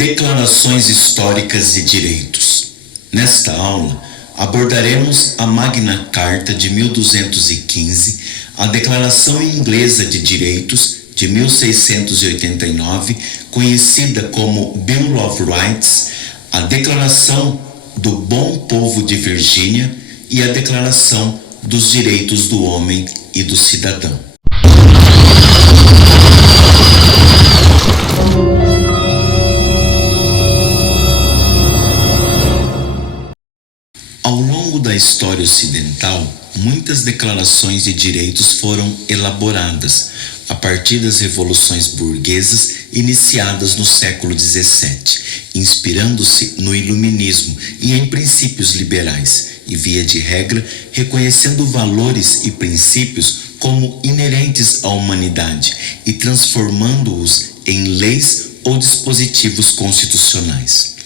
Declarações históricas de direitos. Nesta aula, abordaremos a Magna Carta de 1215, a Declaração Inglesa de Direitos de 1689, conhecida como Bill of Rights, a Declaração do Bom Povo de Virgínia e a Declaração dos Direitos do Homem e do Cidadão. Ao longo da história ocidental, muitas declarações de direitos foram elaboradas a partir das revoluções burguesas iniciadas no século XVII, inspirando-se no iluminismo e em princípios liberais, e via de regra reconhecendo valores e princípios como inerentes à humanidade e transformando-os em leis ou dispositivos constitucionais.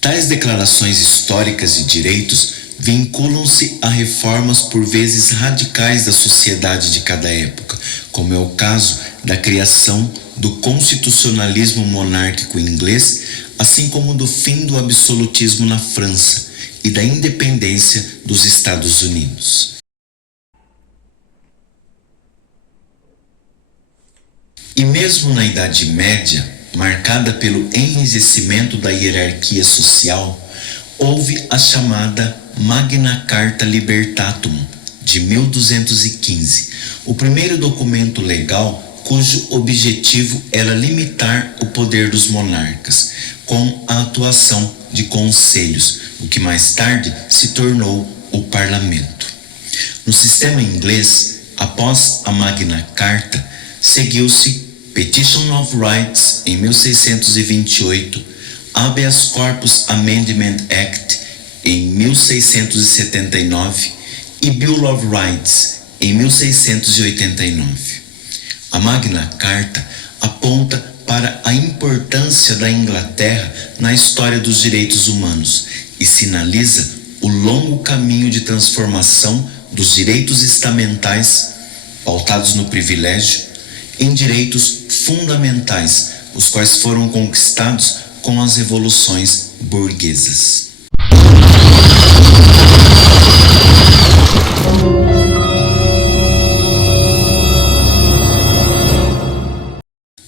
Tais declarações históricas de direitos vinculam-se a reformas por vezes radicais da sociedade de cada época, como é o caso da criação do constitucionalismo monárquico inglês, assim como do fim do absolutismo na França e da independência dos Estados Unidos. E mesmo na Idade Média, marcada pelo enrijecimento da hierarquia social, houve a chamada Magna Carta Libertatum, de 1215, o primeiro documento legal cujo objetivo era limitar o poder dos monarcas, com a atuação de conselhos, o que mais tarde se tornou o parlamento. No sistema inglês, após a Magna Carta, seguiu-se Petition of Rights, em 1628, Habeas Corpus Amendment Act, em 1679, e Bill of Rights, em 1689. A Magna Carta aponta para a importância da Inglaterra na história dos direitos humanos e sinaliza o longo caminho de transformação dos direitos estamentais, pautados no privilégio, em direitos fundamentais, os quais foram conquistados com as revoluções burguesas.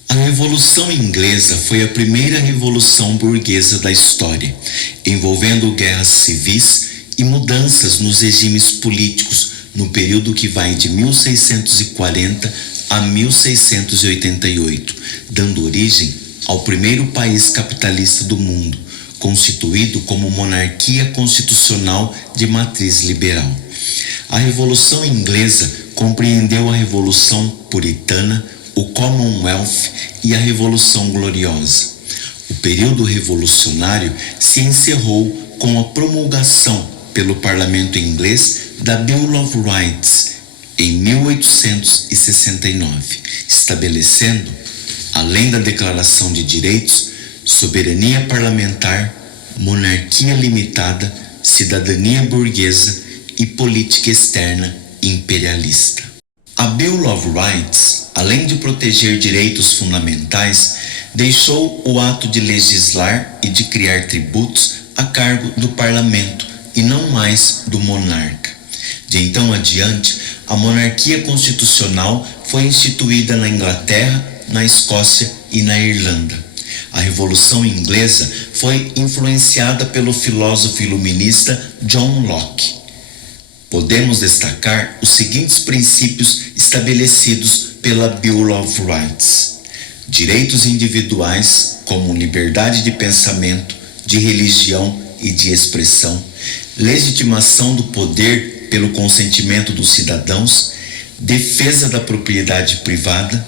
A Revolução Inglesa foi a primeira revolução burguesa da história, envolvendo guerras civis e mudanças nos regimes políticos no período que vai de 1640 a 1688, dando origem ao primeiro país capitalista do mundo, constituído como monarquia constitucional de matriz liberal. A Revolução Inglesa compreendeu a Revolução Puritana, o Commonwealth e a Revolução Gloriosa. O período revolucionário se encerrou com a promulgação pelo parlamento inglês da Bill of Rights, em 1869, estabelecendo, além da Declaração de Direitos, soberania parlamentar, monarquia limitada, cidadania burguesa e política externa imperialista. A Bill of Rights, além de proteger direitos fundamentais, deixou o ato de legislar e de criar tributos a cargo do parlamento e não mais do monarca. De então adiante, a monarquia constitucional foi instituída na Inglaterra, na Escócia e na Irlanda. A Revolução Inglesa foi influenciada pelo filósofo iluminista John Locke. Podemos destacar os seguintes princípios estabelecidos pela Bill of Rights: direitos individuais, como liberdade de pensamento, de religião e de expressão, legitimação do poder pelo consentimento dos cidadãos, defesa da propriedade privada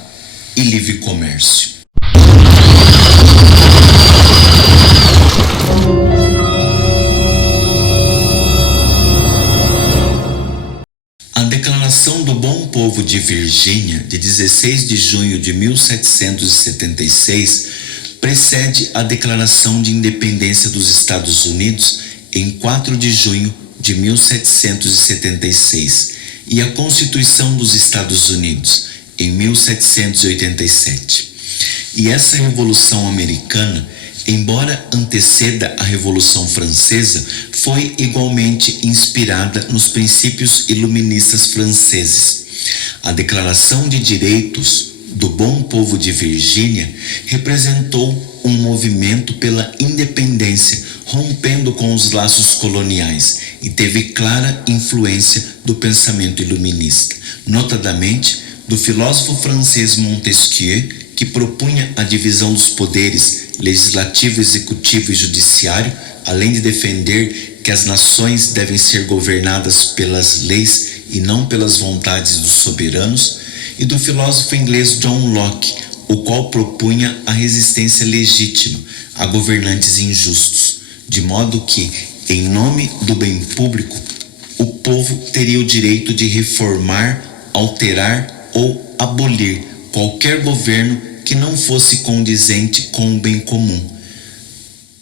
e livre comércio. A Declaração do Bom Povo de Virgínia, de 16 de junho de 1776, precede a Declaração de Independência dos Estados Unidos em 4 de junho de 1776 e a Constituição dos Estados Unidos em 1787. E essa Revolução Americana embora anteceda a Revolução Francesa, foi igualmente inspirada nos princípios iluministas franceses. A Declaração de Direitos do Bom Povo de Virgínia representou um movimento pela independência, rompendo com os laços coloniais, e teve clara influência do pensamento iluminista, notadamente do filósofo francês Montesquieu, que propunha a divisão dos poderes legislativo, executivo e judiciário, além de defender que as nações devem ser governadas pelas leis e não pelas vontades dos soberanos, e do filósofo inglês John Locke, o qual propunha a resistência legítima a governantes injustos, de modo que, em nome do bem público, o povo teria o direito de reformar, alterar ou abolir qualquer governo que não fosse condizente com o bem comum,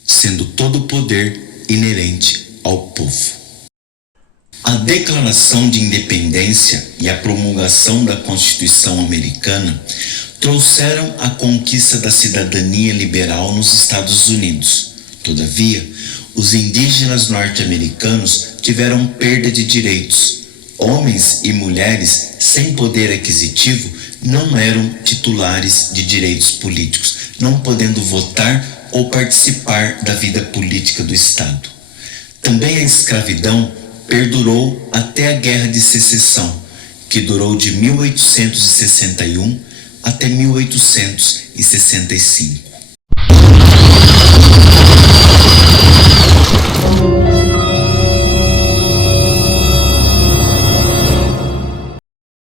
sendo todo o poder inerente ao povo. A Declaração de Independência e a promulgação da Constituição Americana trouxeram a conquista da cidadania liberal nos Estados Unidos. Todavia, os indígenas norte-americanos tiveram perda de direitos. Homens e mulheres sem poder aquisitivo não eram titulares de direitos políticos, não podendo votar ou participar da vida política do Estado. Também a escravidão perdurou até a Guerra de Secessão, que durou de 1861 até 1865.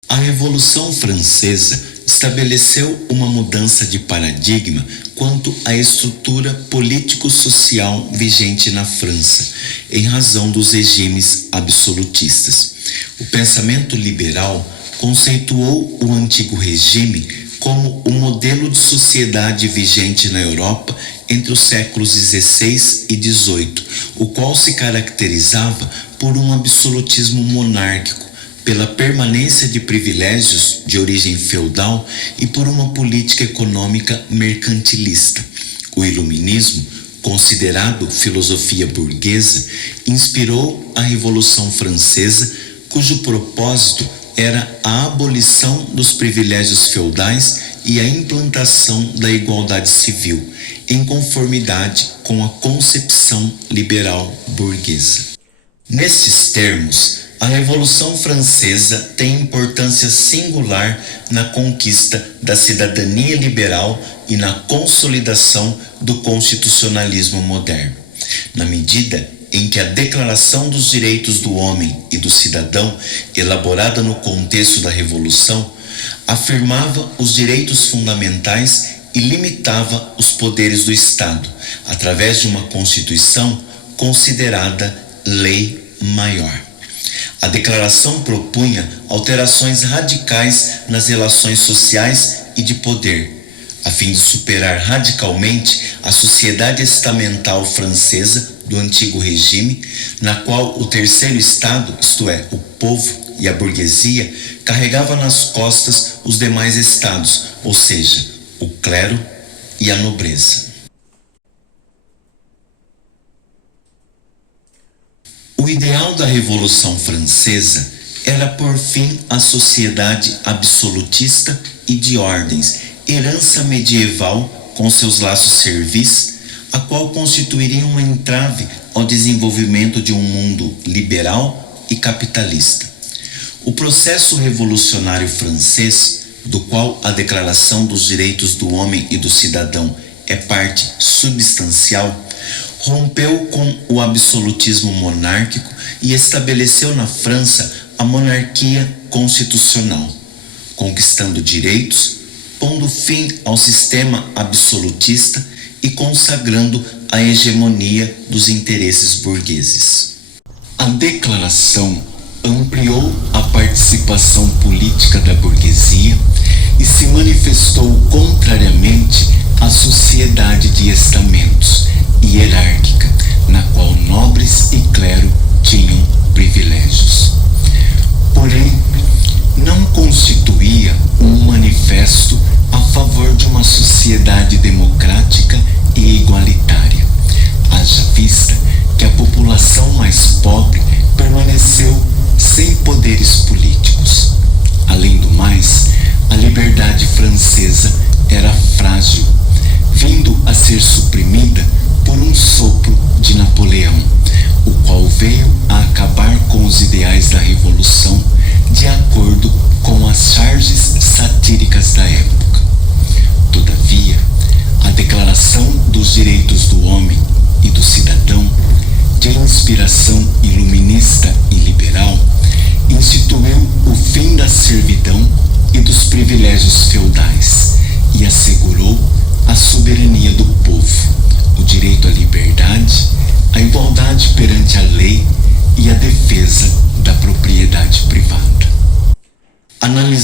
A Revolução Francesa estabeleceu uma mudança de paradigma quanto à estrutura político-social vigente na França, em razão dos regimes absolutistas. O pensamento liberal conceituou o antigo regime como o modelo de sociedade vigente na Europa entre os séculos XVI e XVIII, o qual se caracterizava por um absolutismo monárquico, pela permanência de privilégios de origem feudal e por uma política econômica mercantilista. O iluminismo, considerado filosofia burguesa, inspirou a Revolução Francesa, cujo propósito era a abolição dos privilégios feudais e a implantação da igualdade civil, em conformidade com a concepção liberal burguesa. Nesses termos, a Revolução Francesa tem importância singular na conquista da cidadania liberal e na consolidação do constitucionalismo moderno, na medida em que a Declaração dos Direitos do Homem e do Cidadão, elaborada no contexto da Revolução, afirmava os direitos fundamentais e limitava os poderes do Estado, através de uma Constituição considerada lei maior. A declaração propunha alterações radicais nas relações sociais e de poder, a fim de superar radicalmente a sociedade estamental francesa do antigo regime, na qual o terceiro estado, isto é, o povo e a burguesia, carregava nas costas os demais estados, ou seja, o clero e a nobreza. O ideal da Revolução Francesa era pôr fim à sociedade absolutista e de ordens, herança medieval com seus laços servis, a qual constituiria um entrave ao desenvolvimento de um mundo liberal e capitalista. O processo revolucionário francês, do qual a Declaração dos Direitos do Homem e do Cidadão é parte substancial, rompeu com o absolutismo monárquico e estabeleceu na França a monarquia constitucional, conquistando direitos, pondo fim ao sistema absolutista e consagrando a hegemonia dos interesses burgueses. A declaração ampliou a participação política da burguesia e se manifestou contrariamente à sociedade de estamentos hierárquica, na qual nobres e clero tinham privilégios. Porém, não constituía um manifesto a favor de uma sociedade democrática e igualitária.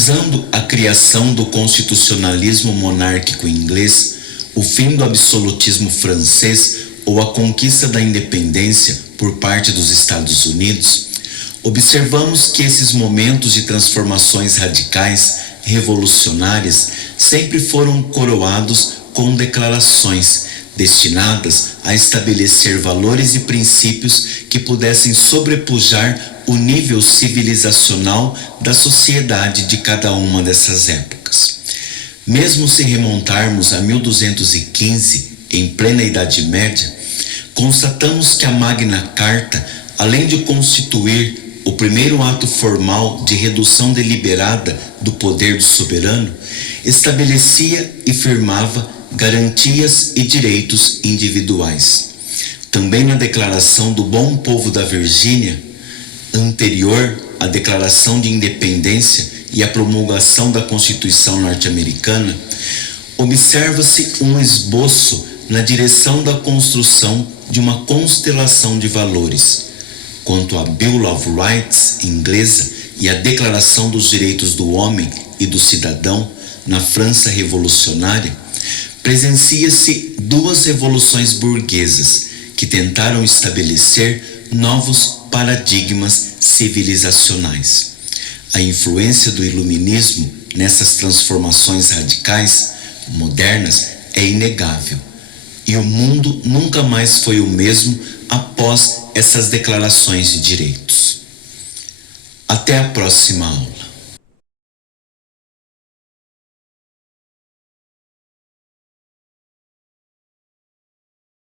Simbolizando a criação do constitucionalismo monárquico inglês, o fim do absolutismo francês ou a conquista da independência por parte dos Estados Unidos, observamos que esses momentos de transformações radicais, revolucionárias, sempre foram coroados com declarações destinadas a estabelecer valores e princípios que pudessem sobrepujar o nível civilizacional da sociedade de cada uma dessas épocas. Mesmo se remontarmos a 1215, em plena Idade Média, constatamos que a Magna Carta, além de constituir o primeiro ato formal de redução deliberada do poder do soberano, estabelecia e firmava garantias e direitos individuais. Também na Declaração do Bom Povo da Virgínia, anterior à Declaração de Independência e à promulgação da Constituição norte-americana, observa-se um esboço na direção da construção de uma constelação de valores. Quanto à Bill of Rights inglesa e à Declaração dos Direitos do Homem e do Cidadão na França revolucionária, presencia-se duas revoluções burguesas que tentaram estabelecer novos paradigmas civilizacionais. A influência do iluminismo nessas transformações radicais, modernas, é inegável. E o mundo nunca mais foi o mesmo após essas declarações de direitos. Até a próxima aula.